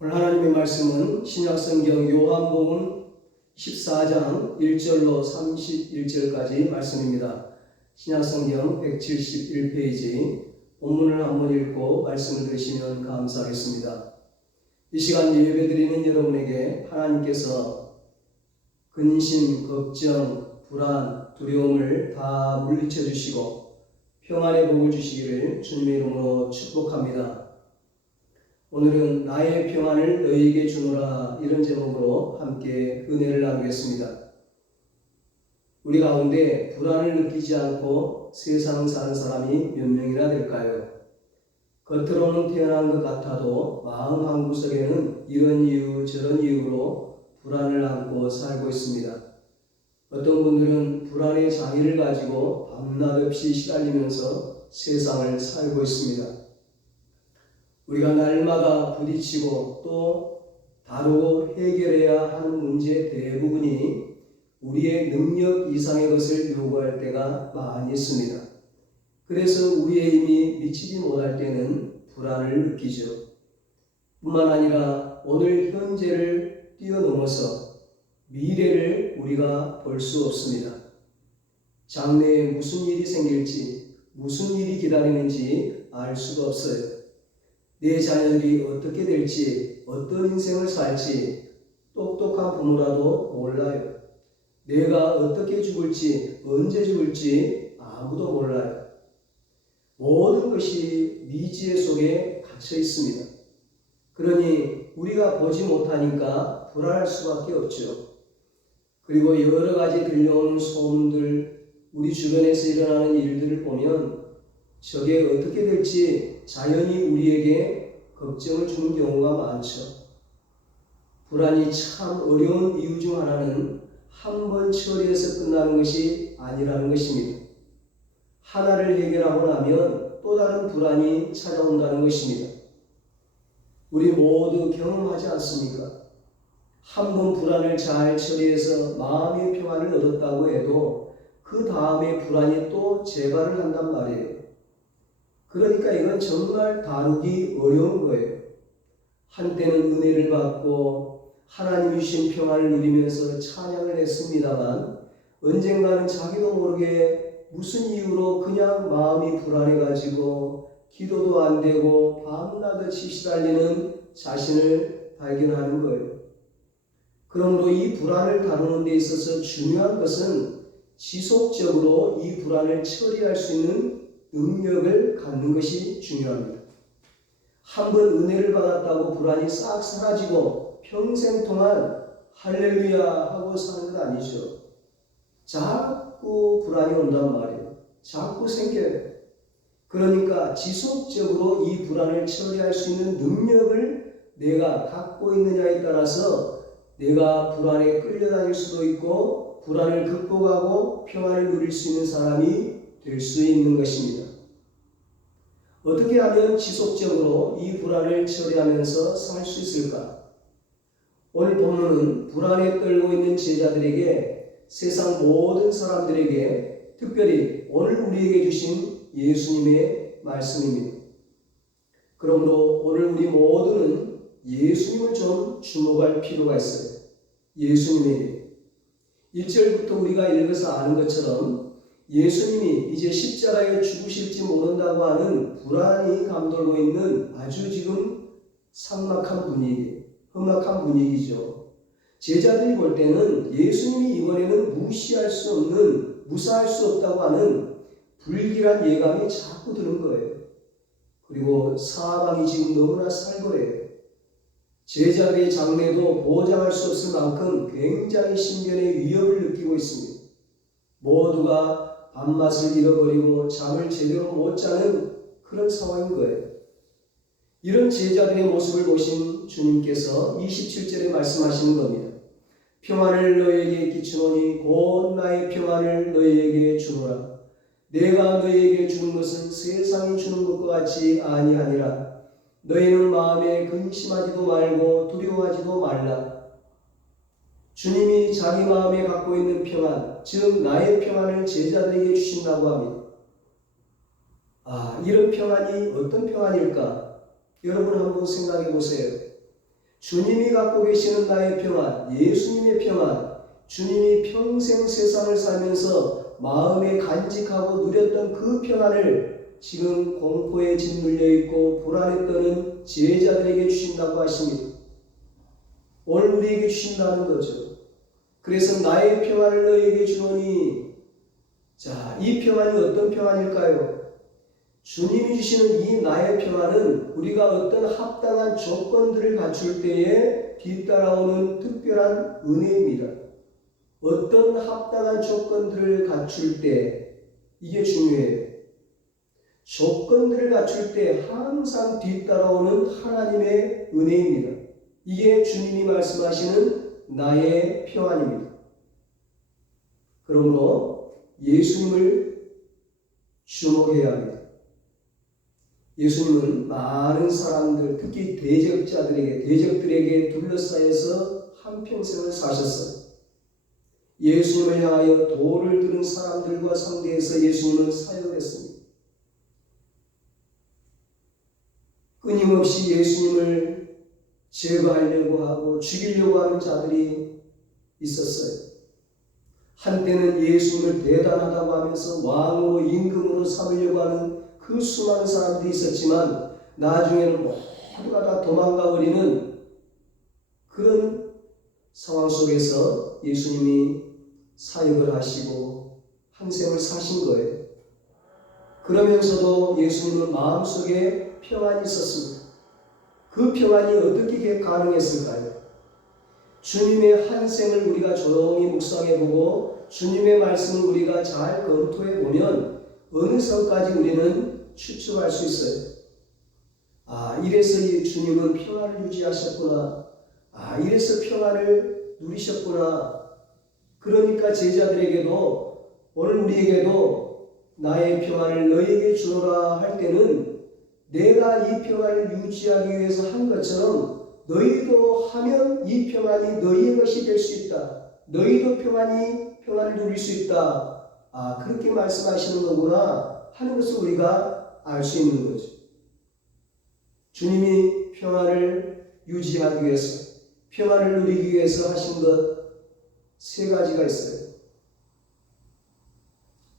오늘 하나님의 말씀은 신약성경 요한복음 14장 1절로 31절까지 말씀입니다. 신약성경 171페이지 본문을 한번 읽고 말씀을 들으시면 감사하겠습니다. 이 시간 예배드리는 여러분에게 하나님께서 근심, 걱정, 불안, 두려움을 다 물리쳐 주시고 평안의 복을 주시기를 주님의 이름으로 축복합니다. 오늘은 나의 평안을 너희에게 주노라, 이런 제목으로 함께 은혜를 나누겠습니다. 우리 가운데 불안을 느끼지 않고 세상 사는 사람이 몇 명이나 될까요? 겉으로는 태어난 것 같아도 마음 한구석에는 이런 이유 저런 이유로 불안을 안고 살고 있습니다. 어떤 분들은 불안의 장애를 가지고 밤낮 없이 시달리면서 세상을 살고 있습니다. 우리가 날마다 부딪히고 또 다루고 해결해야 하는 문제 대부분이 우리의 능력 이상의 것을 요구할 때가 많이 있습니다. 그래서 우리의 힘이 미치지 못할 때는 불안을 느끼죠. 뿐만 아니라 오늘 현재를 뛰어넘어서 미래를 우리가 볼 수 없습니다. 장래에 무슨 일이 생길지, 무슨 일이 기다리는지 알 수가 없어요. 내 자녀들이 어떻게 될지, 어떤 인생을 살지 똑똑한 부모라도 몰라요. 내가 어떻게 죽을지, 언제 죽을지 아무도 몰라요. 모든 것이 미지의 속에 갇혀 있습니다. 그러니 우리가 보지 못하니까 불안할 수밖에 없죠. 그리고 여러 가지 들려오는 소문들, 우리 주변에서 일어나는 일들을 보면 저게 어떻게 될지 자연히 우리에게 걱정을 주는 경우가 많죠. 불안이 참 어려운 이유 중 하나는 한 번 처리해서 끝나는 것이 아니라는 것입니다. 하나를 해결하고 나면 또 다른 불안이 찾아온다는 것입니다. 우리 모두 경험하지 않습니까? 한 번 불안을 잘 처리해서 마음의 평안을 얻었다고 해도 그 다음에 불안이 또 재발을 한단 말이에요. 그러니까 이건 정말 다루기 어려운 거예요. 한때는 은혜를 받고 하나님이 주신 평안을 누리면서 찬양을 했습니다만 언젠가는 자기도 모르게 무슨 이유로 그냥 마음이 불안해가지고 기도도 안 되고 밤낮없이 시달리는 자신을 발견하는 거예요. 그러므로 이 불안을 다루는 데 있어서 중요한 것은 지속적으로 이 불안을 처리할 수 있는 능력을 갖는 것이 중요합니다. 한번 은혜를 받았다고 불안이 싹 사라지고 평생 동안 할렐루야 하고 사는 건 아니죠. 자꾸 불안이 온단 말이에요. 자꾸 생겨요. 그러니까 지속적으로 이 불안을 처리할 수 있는 능력을 내가 갖고 있느냐에 따라서 내가 불안에 끌려다닐 수도 있고 불안을 극복하고 평안을 누릴 수 있는 사람이 될 수 있는 것입니다. 어떻게 하면 지속적으로 이 불안을 처리하면서 살 수 있을까? 오늘 본문은 불안에 떨고 있는 제자들에게, 세상 모든 사람들에게, 특별히 오늘 우리에게 주신 예수님의 말씀입니다. 그러므로 오늘 우리 모두는 예수님을 좀 주목할 필요가 있어요. 예수님에게. 1절부터 우리가 읽어서 아는 것처럼 예수님이 이제 십자가에 죽으실지 모른다고 하는 불안이 감돌고 있는 아주 지금 삭막한 분위기, 험악한 분위기죠. 제자들이 볼 때는 예수님이 이번에는 무시할 수 없는, 무사할 수 없다고 하는 불길한 예감이 자꾸 드는 거예요. 그리고 사망이 지금 너무나 살벌해요. 제자들의 장래도 보장할 수 없을 만큼 굉장히 신변의 위협을 느끼고 있습니다. 모두가 밤맛을 잃어버리고 잠을 제대로 못 자는 그런 상황인 거예요. 이런 제자들의 모습을 보신 주님께서 27절에 말씀하시는 겁니다. 평안을 너희에게 끼치노니 곧 나의 평안을 너희에게 주노라. 내가 너희에게 주는 것은 세상이 주는 것과 같이 아니하니라. 너희는 마음에 근심하지도 말고 두려워하지도 말라. 주님이 자기 마음에 갖고 있는 평안, 즉 나의 평안을 제자들에게 주신다고 합니다. 이런 평안이 어떤 평안일까? 여러분 한번 생각해 보세요. 주님이 갖고 계시는 나의 평안, 예수님의 평안, 주님이 평생 세상을 살면서 마음에 간직하고 누렸던 그 평안을 지금 공포에 짓눌려 있고 불안에 떠는 지혜자들에게 주신다고 하십니다. 오늘 우리에게 주신다는 거죠. 그래서 나의 평안을 너희에게 주노니, 자, 이 평안이 어떤 평안일까요? 주님이 주시는 이 나의 평안은 우리가 어떤 합당한 조건들을 갖출 때에 뒤따라오는 특별한 은혜입니다. 어떤 합당한 조건들을 갖출 때, 이게 중요해요. 조건들을 갖출 때 항상 뒤따라오는 하나님의 은혜입니다. 이게 주님이 말씀하시는 나의 평안입니다. 그러므로 예수님을 주목해야 합니다. 예수님은 많은 사람들, 특히 대적들에게 둘러싸여서 한평생을 사셨어요. 예수님을 향하여 돌을 드는 사람들과 상대해서 예수님은 사역했습니다. 끊임없이 예수님을 제거하려고 하고 죽이려고 하는 자들이 있었어요. 한때는 예수님을 대단하다고 하면서 왕으로 임금으로 삼으려고 하는 그 수많은 사람들이 있었지만 나중에는 모두가 다 도망가 버리는 그런 상황 속에서 예수님이 사역을 하시고 한 생을 사신 거예요. 그러면서도 예수님은 마음속에 평안이 있었습니다. 그 평안이 어떻게 가능했을까요? 주님의 한 생을 우리가 조용히 묵상해보고 주님의 말씀을 우리가 잘 검토해보면 어느 선까지 우리는 추측할 수 있어요. 이래서 이 주님은 평안을 유지하셨구나. 이래서 평안을 누리셨구나. 그러니까 제자들에게도 오늘 우리에게도 나의 평안을 너희에게 주노라 할 때는 내가 이 평안을 유지하기 위해서 한 것처럼 너희도 하면 이 평안이 너희의 것이 될 수 있다. 너희도 평안을 누릴 수 있다. 그렇게 말씀하시는 거구나 하는 것을 우리가 알 수 있는 거죠. 주님이 평안을 유지하기 위해서, 평안을 누리기 위해서 하신 것 세 가지가 있어요.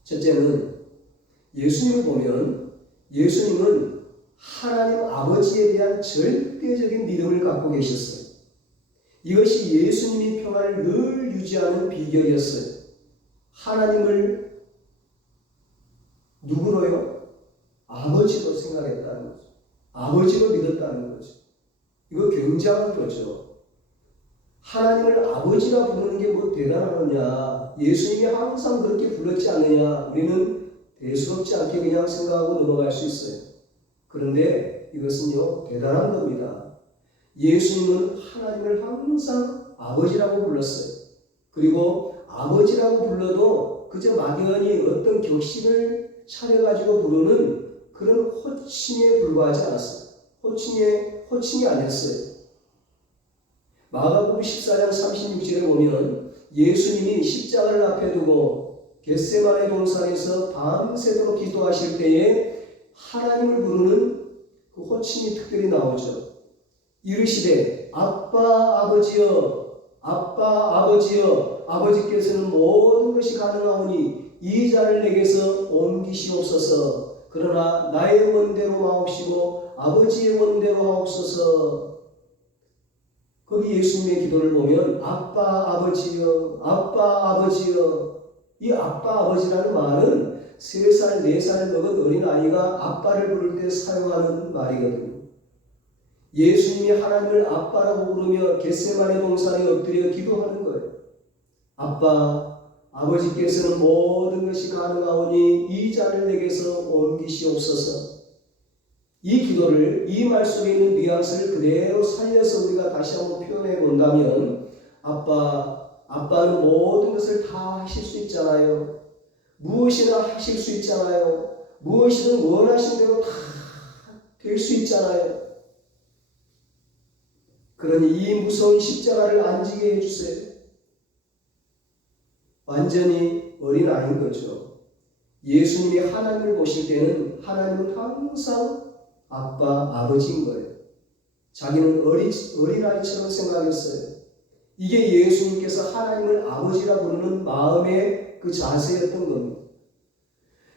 첫째는 예수님을 보면 예수님은 하나님 아버지에 대한 절대적인 믿음을 갖고 계셨어요. 이것이 예수님이 평안을 늘 유지하는 비결이었어요. 하나님을 누구로요? 아버지로 생각했다는 거죠. 아버지로 믿었다는 거죠. 이거 굉장한 거죠. 하나님을 아버지라 부르는 게 뭐 대단하느냐, 예수님이 항상 그렇게 불렀지 않느냐, 우리는 대수롭지 않게 그냥 생각하고 넘어갈 수 있어요. 그런데 이것은요, 대단한 겁니다. 예수님은 하나님을 항상 아버지라고 불렀어요. 그리고 아버지라고 불러도 그저 막연히 어떤 격식을 차려가지고 부르는 그런 호칭에 불과하지 않았어요. 호칭이 아니었어요. 마가복음 14장 36절에 보면 예수님이 십자가를 앞에 두고 겟세마네 동산에서 밤새도록 기도하실 때에 하나님을 부르는 그 호칭이 특별히 나오죠. 이르시되 아빠 아버지여, 아빠 아버지여, 아버지께서는 모든 것이 가능하오니 이 자를 내게서 옮기시옵소서. 그러나 나의 원대로 마옵시고 아버지의 원대로 하옵소서. 거기 예수님의 기도를 보면 아빠 아버지여, 아빠 아버지여. 이 아빠 아버지라는 말은 3살, 4살 먹은 어린아이가 아빠를 부를 때 사용하는 말이거든요. 예수님이 하나님을 아빠라고 부르며 겟세마네 동산에 엎드려 기도하는 거예요. 아빠, 아버지께서는 모든 것이 가능하오니 이 잔을 내게서 옮기시옵소서. 이 기도를, 이 말 속에 있는 뉘앙스를 그대로 살려서 우리가 다시 한번 표현해 본다면 아빠는 모든 것을 다 하실 수 있잖아요. 무엇이나 하실 수 있잖아요. 무엇이든 원하신 대로 다 될 수 있잖아요. 그러니 이 무서운 십자가를 안 지게 해주세요. 완전히 어린아이인 거죠. 예수님이 하나님을 보실 때는 하나님은 항상 아빠, 아버지인 거예요. 자기는 어린아이처럼 생각했어요. 이게 예수님께서 하나님을 아버지라 부르는 마음의 그 자세였던 겁니다.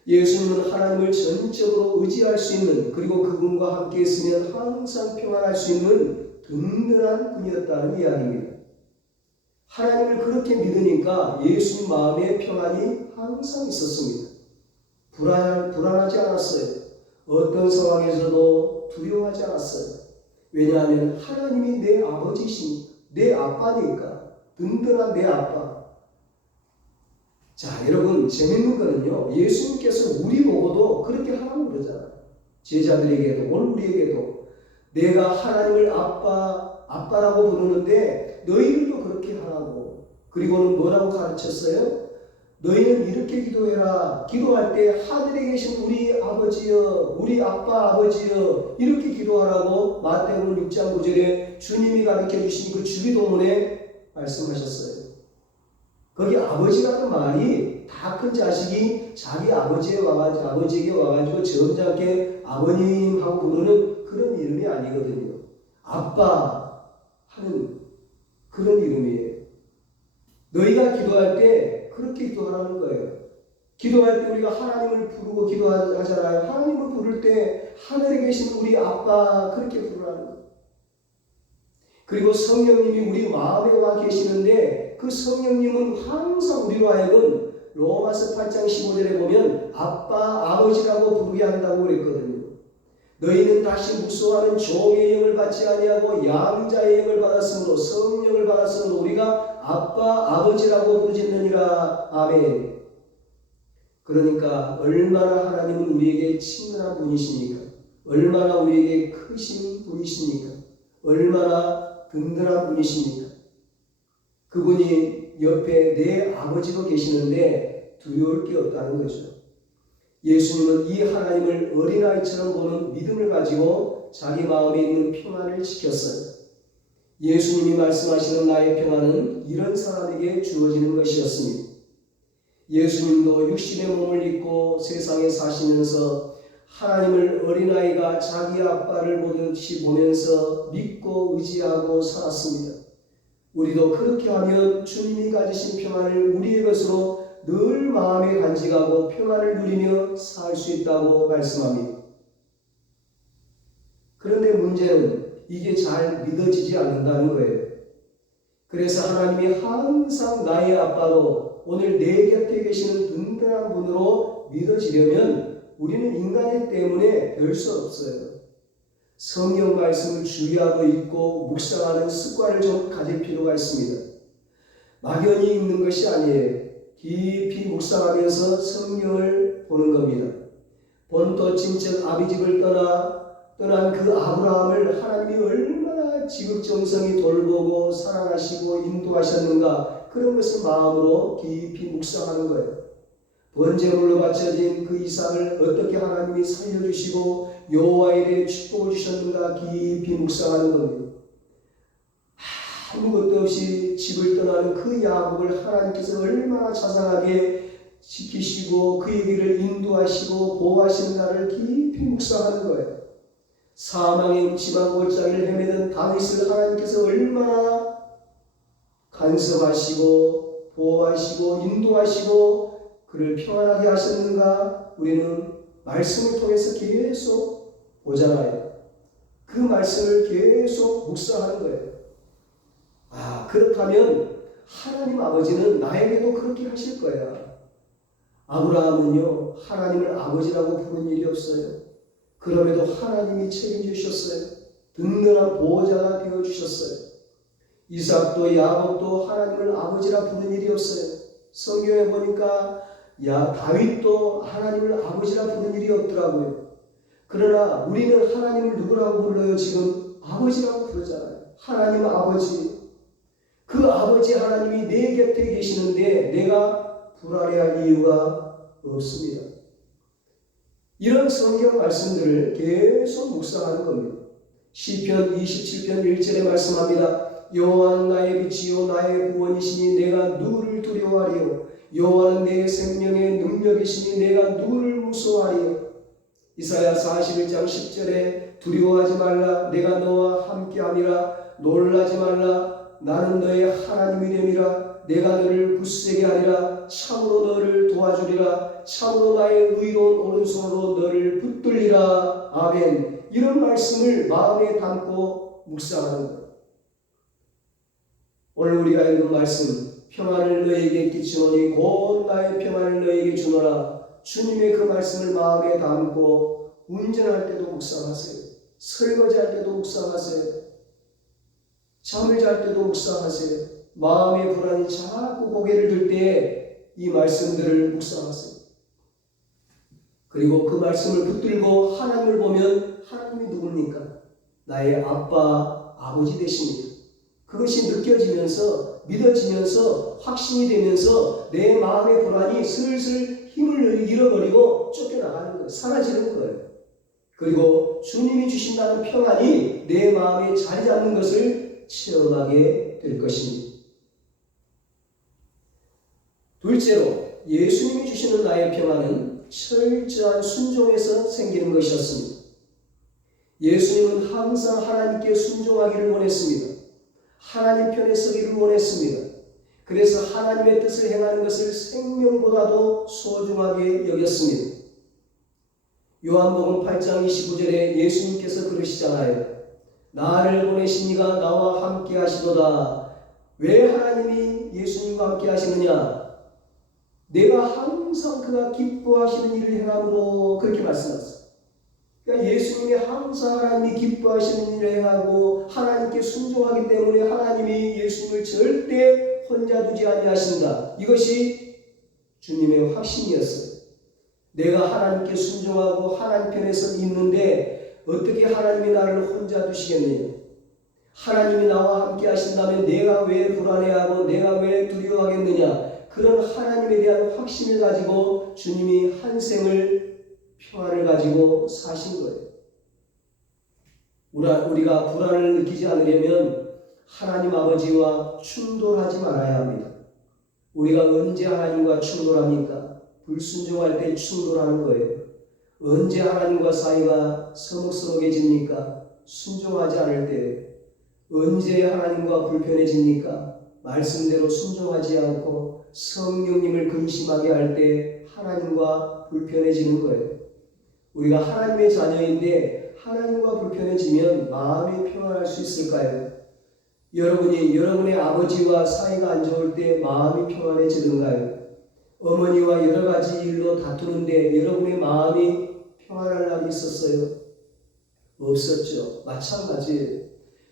예수님은 하나님을 전적으로 의지할 수 있는, 그리고 그분과 함께 있으면 항상 평안할 수 있는 든든한 분이었다는 이야기입니다. 하나님을 그렇게 믿으니까 예수님 마음에 평안이 항상 있었습니다. 불안하지 않았어요. 어떤 상황에서도 두려워하지 않았어요. 왜냐하면 하나님이 내 아버지신, 내 아빠니까. 든든한 내 아빠. 자, 여러분, 재밌는 거는요, 예수님께서 우리 보고도 그렇게 하라고 그러잖아요. 제자들에게도, 오늘 우리에게도. 내가 하나님을 아빠라고 부르는데 너희들도 그렇게 하라고. 그리고는 뭐라고 가르쳤어요? 너희는 이렇게 기도해라. 기도할 때 하늘에 계신 우리 아버지여, 우리 아빠 아버지여, 이렇게 기도하라고 마태복음 6장 9절에 주님이 가르쳐 주신 그 주기도문에 말씀하셨어요. 거기 아버지라는 말이 다 큰 자식이 자기 아버지에게 와가지고 점잖게 아버님 하고 부르는 그런 이름이 아니거든요. 아빠 하는 그런 이름이에요. 너희가 기도할 때 그렇게 기도하라는 거예요. 기도할 때 우리가 하나님을 부르고 기도하잖아요. 하나님을 부를 때 하늘에 계신 우리 아빠 그렇게 부르라는 거예요. 그리고 성령님이 우리 마음에 와 계시는데 그 성령님은 항상 우리로 하여금 로마서 8장 15절에 보면 아빠, 아버지라고 부르게 한다고 그랬거든요. 너희는 다시 묵소하는 종의 영을 받지 아니하고 양자의 영을 받았으므로, 성령을 받았으므로 우리가 아빠, 아버지라고 부르짖느니라. 아멘. 그러니까 얼마나 하나님은 우리에게 친근한 분이시니까, 얼마나 우리에게 크신 분이시니까, 얼마나 든든한 분이십니까? 그분이 옆에 내 아버지로 계시는데 두려울 게 없다는 거죠. 예수님은 이 하나님을 어린아이처럼 보는 믿음을 가지고 자기 마음에 있는 평안을 지켰어요. 예수님이 말씀하시는 나의 평안은 이런 사람에게 주어지는 것이었습니다. 예수님도 육신의 몸을 입고 세상에 사시면서 하나님을 어린아이가 자기 아빠를 보듯이 보면서 믿고 의지하고 살았습니다. 우리도 그렇게 하면 주님이 가지신 평안을 우리의 것으로 늘 마음에 간직하고 평안을 누리며 살 수 있다고 말씀합니다. 그런데 문제는 이게 잘 믿어지지 않는다는 거예요. 그래서 하나님이 항상 나의 아빠로, 오늘 내 곁에 계시는 든든한 분으로 믿어지려면 우리는 인간이기 때문에 별 수 없어요. 성경 말씀을 주의하고 읽고 묵상하는 습관을 좀 가질 필요가 있습니다. 막연히 읽는 것이 아니에요. 깊이 묵상하면서 성경을 보는 겁니다. 본토 친척 아비집을 떠난 그 아브라함을 하나님이 얼마나 지극정성이 돌보고 사랑하시고 인도하셨는가, 그런 것을 마음으로 깊이 묵상하는 거예요. 번제물로 바쳐진 그 이삭을 어떻게 하나님이 살려주시고 여호와 이레 축복을 주셨는가 깊이 묵상하는 겁니다. 아무것도 없이 집을 떠나는 그 야곱을 하나님께서 얼마나 자상하게 지키시고 그에게를 인도하시고 보호하시는가를 깊이 묵상하는 거예요. 사망의 음침한 골짜기를 헤매던 다윗을 하나님께서 얼마나 간섭하시고 보호하시고 인도하시고 그를 평안하게 하셨는가, 우리는 말씀을 통해서 계속 보잖아요. 그 말씀을 계속 묵상하는 거예요. 그렇다면 하나님 아버지는 나에게도 그렇게 하실 거야. 아브라함은요, 하나님을 아버지라고 부른 일이 없어요. 그럼에도 하나님이 책임지셨어요. 든든한 보호자가 되어주셨어요. 이삭도 야곱도 하나님을 아버지라 부른 일이 없어요. 성경에 보니까 다윗도 하나님을 아버지라 부른 일이 없더라고요. 그러나 우리는 하나님을 누구라고 불러요? 지금 아버지라고 부르잖아요. 하나님 아버지. 그 아버지 하나님이 내 곁에 계시는데 내가 불안해할 이유가 없습니다. 이런 성경 말씀들을 계속 묵상하는 겁니다. 시편 27편 1절에 말씀합니다. 여호와는 나의 빛이요 나의 구원이시니 내가 누구를 두려워하리요. 여호와는 내 생명의 능력이시니 내가 누구를 무서워하리요. 이사야 41장 10절에 두려워하지 말라. 내가 너와 함께함이라. 놀라지 말라. 나는 너의 하나님이 됨이라. 내가 너를 굳세게 하리라. 참으로 너를 도와주리라. 참으로 나의 의로운 오른손으로 너를 붙들리라. 아멘. 이런 말씀을 마음에 담고 묵상하는 것. 오늘 우리가 읽은 말씀, 평안을 너에게 끼치노니 곧 나의 평안을 너에게 주노라. 주님의 그 말씀을 마음에 담고 운전할 때도 묵상하세요. 설거지할 때도 묵상하세요. 잠을 잘 때도 묵상하세요. 마음의 불안이 자꾸 고개를 들 때에 이 말씀들을 묵상하세요. 그리고 그 말씀을 붙들고 하나님을 보면 하나님이 누굽니까? 나의 아빠, 아버지 되십니다. 그것이 느껴지면서 믿어지면서 확신이 되면서 내 마음의 불안이 슬슬 힘을 잃어버리고 쫓겨나가는 거예요. 사라지는 거예요. 그리고 주님이 주신다는 평안이 내 마음에 자리 잡는 것을 체험하게 될 것입니다. 둘째로 예수님이 주시는 나의 평안은 철저한 순종에서 생기는 것이었습니다. 예수님은 항상 하나님께 순종하기를 원했습니다. 하나님 편에 서기를 원했습니다. 그래서 하나님의 뜻을 행하는 것을 생명보다도 소중하게 여겼습니다. 요한복음 8장 29절에 예수님께서 그러시잖아요. 나를 보내신 이가 나와 함께 하시도다. 왜 하나님이 예수님과 함께 하시느냐? 내가 항상 그가 기뻐하시는 일을 행함으로 그렇게 말씀하셨어요. 그러니까 예수님이 항상 하나님이 기뻐하시는 일을 행하고 하나님께 순종하기 때문에 하나님이 예수님을 절대 혼자 두지 아니하신다. 이것이 주님의 확신이었어요. 내가 하나님께 순종하고 하나님 편에서 있는데 어떻게 하나님이 나를 혼자 두시겠느냐? 하나님이 나와 함께 하신다면 내가 왜 불안해하고 내가 왜 두려워하겠느냐? 그런 하나님에 대한 확신을 가지고 주님이 한 생을 평안을 가지고 사신 거예요. 우리가 불안을 느끼지 않으려면 하나님 아버지와 충돌하지 말아야 합니다. 우리가 언제 하나님과 충돌합니까? 불순종할 때 충돌하는 거예요. 언제 하나님과 사이가 서먹서먹해집니까? 순종하지 않을 때. 언제 하나님과 불편해집니까? 말씀대로 순종하지 않고 성령님을 근심하게 할 때 하나님과 불편해지는 거예요. 우리가 하나님의 자녀인데 하나님과 불편해지면 마음이 평안할 수 있을까요? 여러분의 아버지와 사이가 안 좋을 때 마음이 평안해지는가요? 어머니와 여러 가지 일로 다투는데 여러분의 마음이 평안할 날이 있었어요? 없었죠. 마찬가지예요.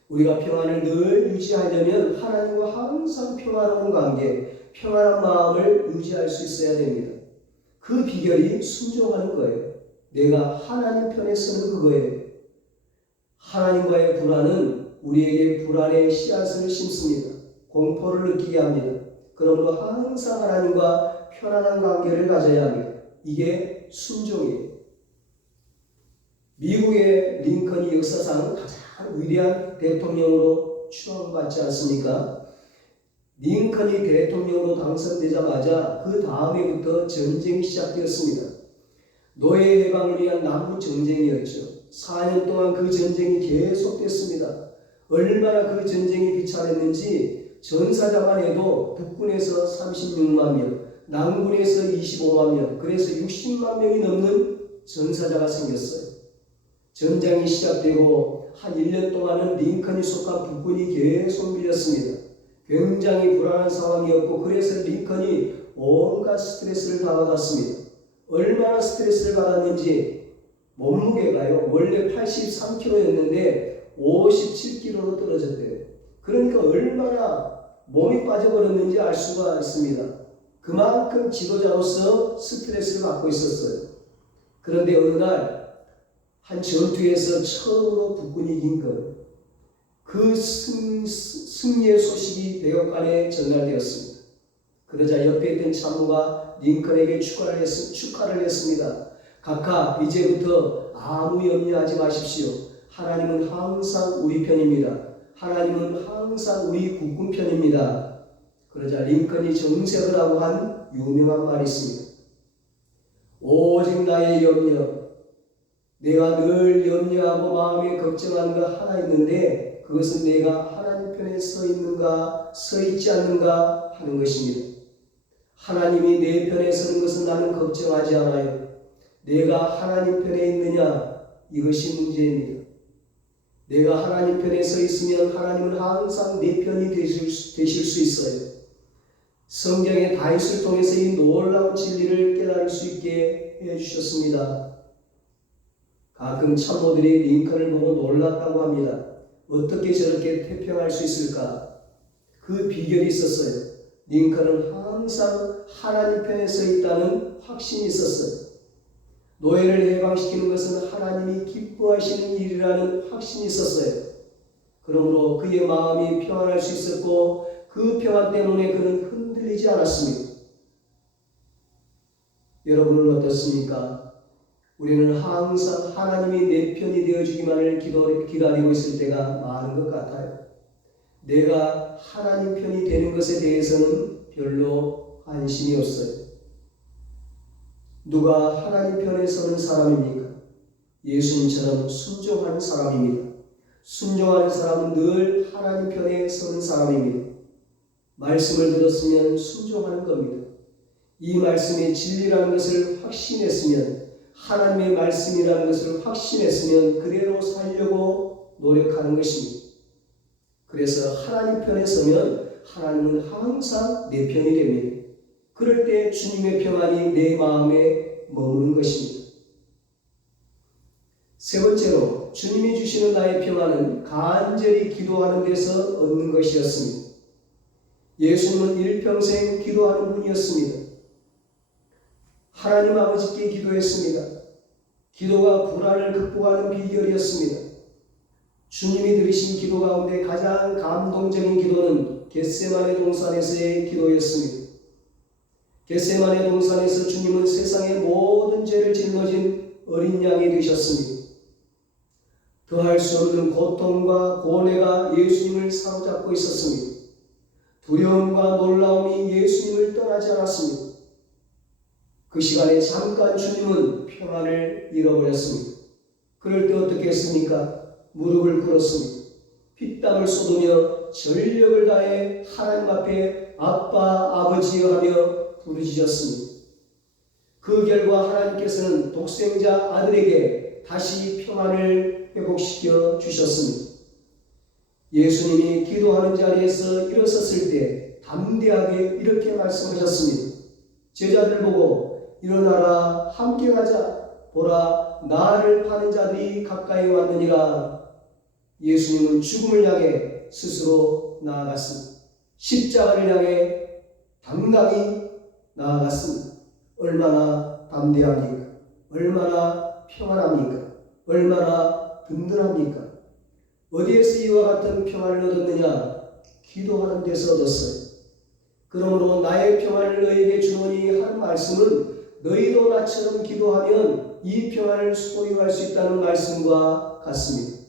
우리가 평안을 늘 유지하려면 하나님과 항상 평화로운 관계, 평안한 마음을 유지할 수 있어야 됩니다. 그 비결이 순종하는 거예요. 내가 하나님 편에 서는 그거예요. 하나님과의 불안은 우리에게 불안의 씨앗을 심습니다. 공포를 느끼게 합니다. 그러므로 항상 하나님과 편안한 관계를 가져야 합니다. 이게 순종이에요. 미국의 링컨이 역사상 가장 위대한 대통령으로 추앙받지 않습니까? 링컨이 대통령으로 당선되자마자 그 다음에부터 전쟁이 시작되었습니다. 노예 해방을 위한 남북 전쟁이었죠. 4년 동안 그 전쟁이 계속됐습니다. 얼마나 그 전쟁이 비참했는지 전사자만 해도 북군에서 36만 명, 남군에서 25만 명, 그래서 60만 명이 넘는 전사자가 생겼어요. 전쟁이 시작되고 한 1년 동안은 링컨이 속한 북군이 계속 밀렸습니다. 굉장히 불안한 상황이었고 그래서 링컨이 온갖 스트레스를 다 받았습니다. 얼마나 스트레스를 받았는지 몸무게가요 원래 83kg였는데 57kg로 떨어졌대요. 그러니까 얼마나 몸이 빠져버렸는지 알 수가 있습니다. 그만큼 지도자로서 스트레스를 받고 있었어요. 그런데 어느 날 한 전투에서 처음으로 북군이 이긴 거예요. 그 승리의 소식이 백악관에 전달되었습니다. 그러자 옆에 있던 참모가 링컨에게 축하를 했습니다. 각하, 이제부터 아무 염려하지 마십시오. 하나님은 항상 우리 편입니다. 하나님은 항상 우리 국군 편입니다. 그러자 링컨이 정색을 하고 한 유명한 말이 있습니다. 오직 나의 염려, 내가 늘 염려하고 마음에 걱정하는 거 하나 있는데 그것은 내가 하나님 편에 서 있는가 서 있지 않는가 하는 것입니다. 하나님이 내 편에 서는 것은 나는 걱정하지 않아요. 내가 하나님 편에 있느냐 이것이 문제입니다. 내가 하나님 편에 서 있으면 하나님은 항상 내 편이 되실 수 있어요. 성경의 다윗을 통해서 이 놀라운 진리를 깨달을 수 있게 해주셨습니다. 가끔 참모들이 링컨을 보고 놀랐다고 합니다. 어떻게 저렇게 태평할 수 있을까? 그 비결이 있었어요. 링컨은 항상 하나님 편에 서 있다는 확신이 있었어요. 노예를 해방시키는 것은 하나님이 기뻐하시는 일이라는 확신이 있었어요. 그러므로 그의 마음이 평안할 수 있었고 그 평안 때문에 그는 흔들리지 않았습니다. 여러분은 어떻습니까? 우리는 항상 하나님이 내 편이 되어주기만을 기다리고 있을 때가 많은 것 같아요. 내가 하나님 편이 되는 것에 대해서는 별로 관심이 없어요. 누가 하나님 편에 서는 사람입니까? 예수님처럼 순종하는 사람입니다. 순종하는 사람은 늘 하나님 편에 서는 사람입니다. 말씀을 들었으면 순종하는 겁니다. 이 말씀이 진리라는 것을 확신했으면, 하나님의 말씀이라는 것을 확신했으면 그대로 살려고 노력하는 것입니다. 그래서 하나님 편에 서면 하나님은 항상 내 편이 됩니다. 그럴 때 주님의 평안이 내 마음에 머무는 것입니다. 세 번째로 주님이 주시는 나의 평안은 간절히 기도하는 데서 얻는 것이었습니다. 예수님은 일평생 기도하는 분이었습니다. 하나님 아버지께 기도했습니다. 기도가 불안을 극복하는 비결이었습니다. 주님이 들으신 기도 가운데 가장 감동적인 기도는 겟세마네 동산에서의 기도였습니다. 겟세마네 동산에서 주님은 세상의 모든 죄를 짊어진 어린 양이 되셨습니다. 더할 수 없는 고통과 고뇌가 예수님을 사로잡고 있었습니다. 두려움과 놀라움이 예수님을 떠나지 않았습니다. 그 시간에 잠깐 주님은 평안을 잃어버렸습니다. 그럴 때 어떻게 했습니까? 무릎을 꿇었습니다. 피땀을 쏟으며 전력을 다해 하나님 앞에 아빠, 아버지여 하며 부르짖었습니다. 그 결과 하나님께서는 독생자 아들에게 다시 평안을 회복시켜 주셨습니다. 예수님이 기도하는 자리에서 일어섰을 때 담대하게 이렇게 말씀하셨습니다. 제자들 보고 일어나라 함께 가자. 보라 나를 파는 자들이 가까이 왔느니라. 예수님은 죽음을 향해 스스로 나아갔습니다. 십자가를 향해 당당히 나아갔습니다. 얼마나 담대합니까? 얼마나 평안합니까? 얼마나 든든합니까? 어디에서 이와 같은 평안을 얻었느냐? 기도하는 데서 얻었어요. 그러므로 나의 평안을 너에게 주노니 하는 말씀은 너희도 나처럼 기도하면 이 평안을 소유할 수 있다는 말씀과 같습니다.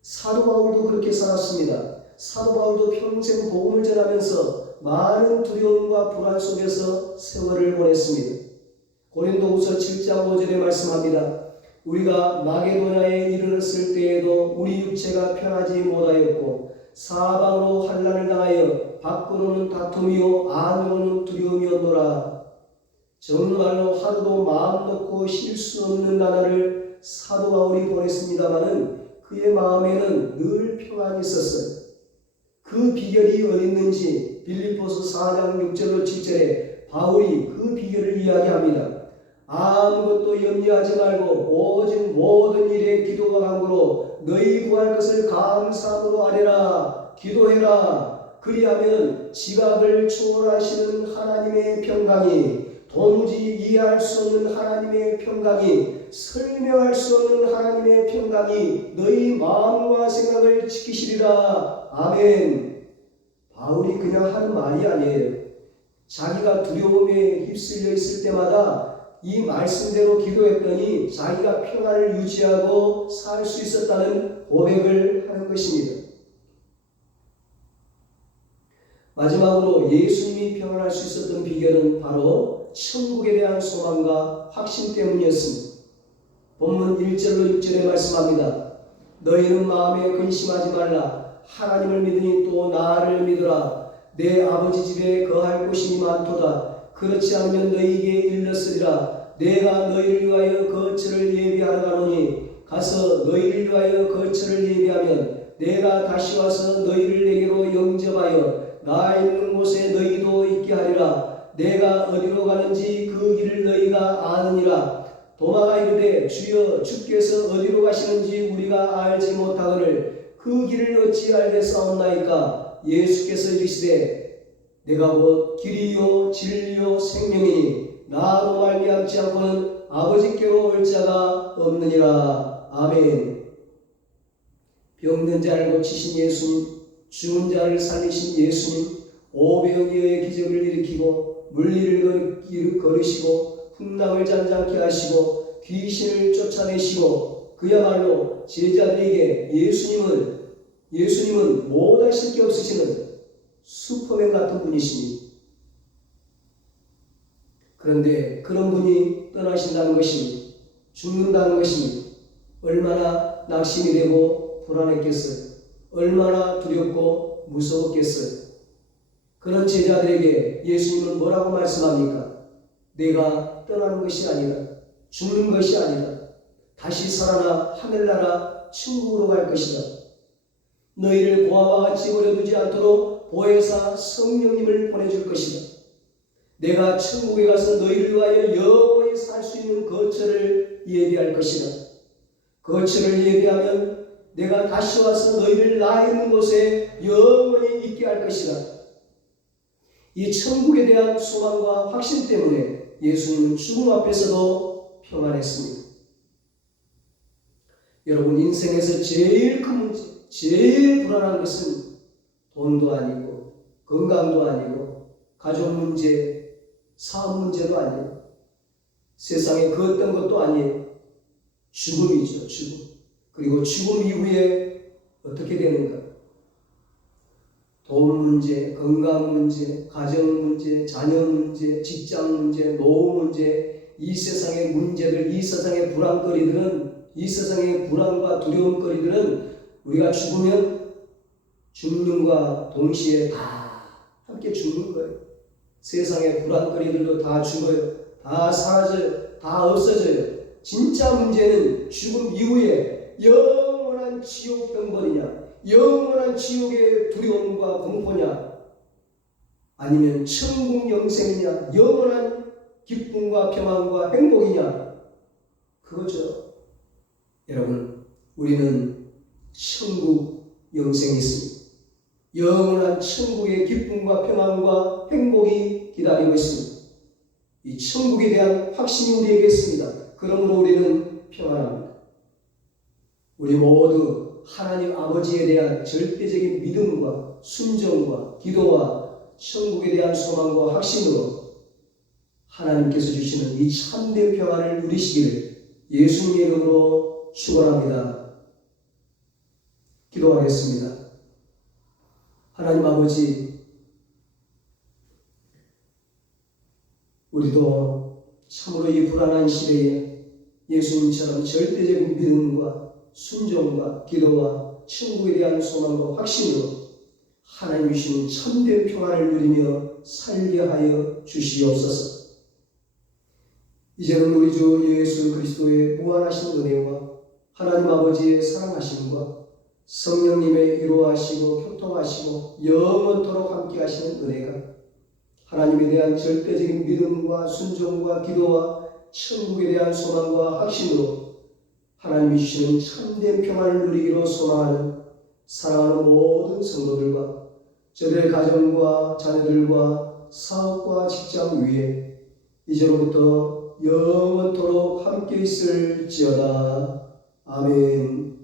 사도 바울도 그렇게 살았습니다. 사도 바울도 평생 복음을 전하면서 많은 두려움과 불안 속에서 세월을 보냈습니다. 고린도후서 7장 5절에 말씀합니다. 우리가 마게도냐에 이르렀을 때에도 우리 육체가 편하지 못하였고 사방으로 환난을 당하여 밖으로는 다툼이요 안으로는 두려움이었노라. 정말로 하루도 마음 놓고 쉴 수 없는 나날을 사도 바울이 보냈습니다마는 그의 마음에는 늘 평안이 있었어요. 그 비결이 어딨는지 빌립보서 4장 6절로 7절에 바울이 그 비결을 이야기합니다. 아무것도 염려하지 말고 오직 모든 일에 기도와 간구로 너희 구할 것을 감사함으로 아뢰라. 기도해라. 그리하면 지각을 초월하시는 하나님의 평강이, 도무지 이해할 수 없는 하나님의 평강이, 설명할 수 없는 하나님의 평강이 너희 마음과 생각을 지키시리라. 아멘. 바울이 그냥 하는 말이 아니에요. 자기가 두려움에 휩쓸려 있을 때마다 이 말씀대로 기도했더니 자기가 평안을 유지하고 살 수 있었다는 고백을 하는 것입니다. 마지막으로 예수님이 평안할 수 있었던 비결은 바로 천국에 대한 소망과 확신 때문이었습니다. 본문 1절로 6절에 말씀합니다. 너희는 마음에 근심하지 말라. 하나님을 믿으니 또 나를 믿으라. 내 아버지 집에 거할 곳이 많도다. 그렇지 않으면 너희에게 일렀으리라. 내가 너희를 위하여 거처를 예비하러 가노니 가서 너희를 위하여 거처를 예비하면 내가 다시 와서 너희를 내게로 영접하여 나 있는 곳에 너희도 있게 하리라. 내가 어디로 가는지 그 길을 너희가 아느니라. 도마가 이르되 주여 주께서 어디로 가시는지 우리가 알지 못하거늘 그 길을 어찌 알겠사옵나이까. 예수께서 이르시되 내가 곧 길이요 진리요 생명이니 나로 말미암지 않고는 아버지께로 올 자가 없느니라. 아멘. 병든 자를 고치신 예수님, 죽은 자를 살리신 예수님, 오병이어의 기적을 일으키고 물리를 걸으시고 풍랑을 잔잔케 하시고 귀신을 쫓아내시고 그야말로 제자들에게 예수님은 못하실 게 없으시는 슈퍼맨 같은 분이시니, 그런데 그런 분이 떠나신다는 것이, 죽는다는 것이 얼마나 낙심이 되고 불안했겠어요. 얼마나 두렵고 무서웠겠어요. 그런 제자들에게 예수님은 뭐라고 말씀합니까? 내가 떠나는 것이 아니라, 죽는 것이 아니라 다시 살아나 하늘나라 천국으로 갈 것이다. 너희를 고아와 같이 버려두지 않도록 보혜사 성령님을 보내줄 것이다. 내가 천국에 가서 너희를 위하여 영원히 살 수 있는 거처를 예비할 것이다. 거처를 예비하면 내가 다시 와서 너희를 나 있는 곳에 영원히 있게 할 것이다. 이 천국에 대한 소망과 확신 때문에 예수님은 죽음 앞에서도 평안했습니다. 여러분, 인생에서 제일 큰 문제, 제일 불안한 것은 돈도 아니고 건강도 아니고 가족 문제, 사업 문제도 아니에요. 세상에 그 어떤 것도 아니에요. 죽음이죠, 죽음. 그리고 죽음 이후에 어떻게 되는가? 돈 문제, 건강 문제, 가정 문제, 자녀 문제, 직장 문제, 노후 문제, 이 세상의 문제들, 이 세상의 불안거리들은, 이 세상의 불안과 두려움거리들은 우리가 죽으면 죽는과 동시에 다 함께 죽는 거예요. 세상의 불안거리들도 다 죽어요. 다 사라져요. 다 없어져요. 진짜 문제는 죽음 이후에 영원한 지옥 형벌이냐, 영원한 지옥의 두려움과 공포냐, 아니면 천국 영생이냐, 영원한 기쁨과 평안과 행복이냐, 그거죠. 여러분, 우리는 천국 영생이 있습니다. 영원한 천국의 기쁨과 평안과 행복이 기다리고 있습니다. 이 천국에 대한 확신이 우리에게 있습니다. 그러므로 우리는 평안합니다. 우리 모두 하나님 아버지에 대한 절대적인 믿음과 순종과 기도와 천국에 대한 소망과 확신으로 하나님께서 주시는 이 참된 평안을 누리시기를 예수님의 이름으로 축원합니다. 기도하겠습니다. 하나님 아버지, 우리도 참으로 이 불안한 시대에 예수님처럼 절대적인 믿음과 순종과 기도와 천국에 대한 소망과 확신으로 하나님 주시는 참된 평안을 누리며 살게 하여 주시옵소서. 이제는 우리 주 예수 그리스도의 무한하신 은혜와 하나님 아버지의 사랑하심과 성령님의 위로하시고 교통하시고 영원토록 함께 하시는 은혜가 하나님에 대한 절대적인 믿음과 순종과 기도와 천국에 대한 소망과 확신으로 하나님이 주시는 참된 평안을 누리기로 소망하는 사랑하는 모든 성도들과 저들의 가정과 자녀들과 사업과 직장 위에 이제로부터 영원토록 함께 있을지어다. 아멘.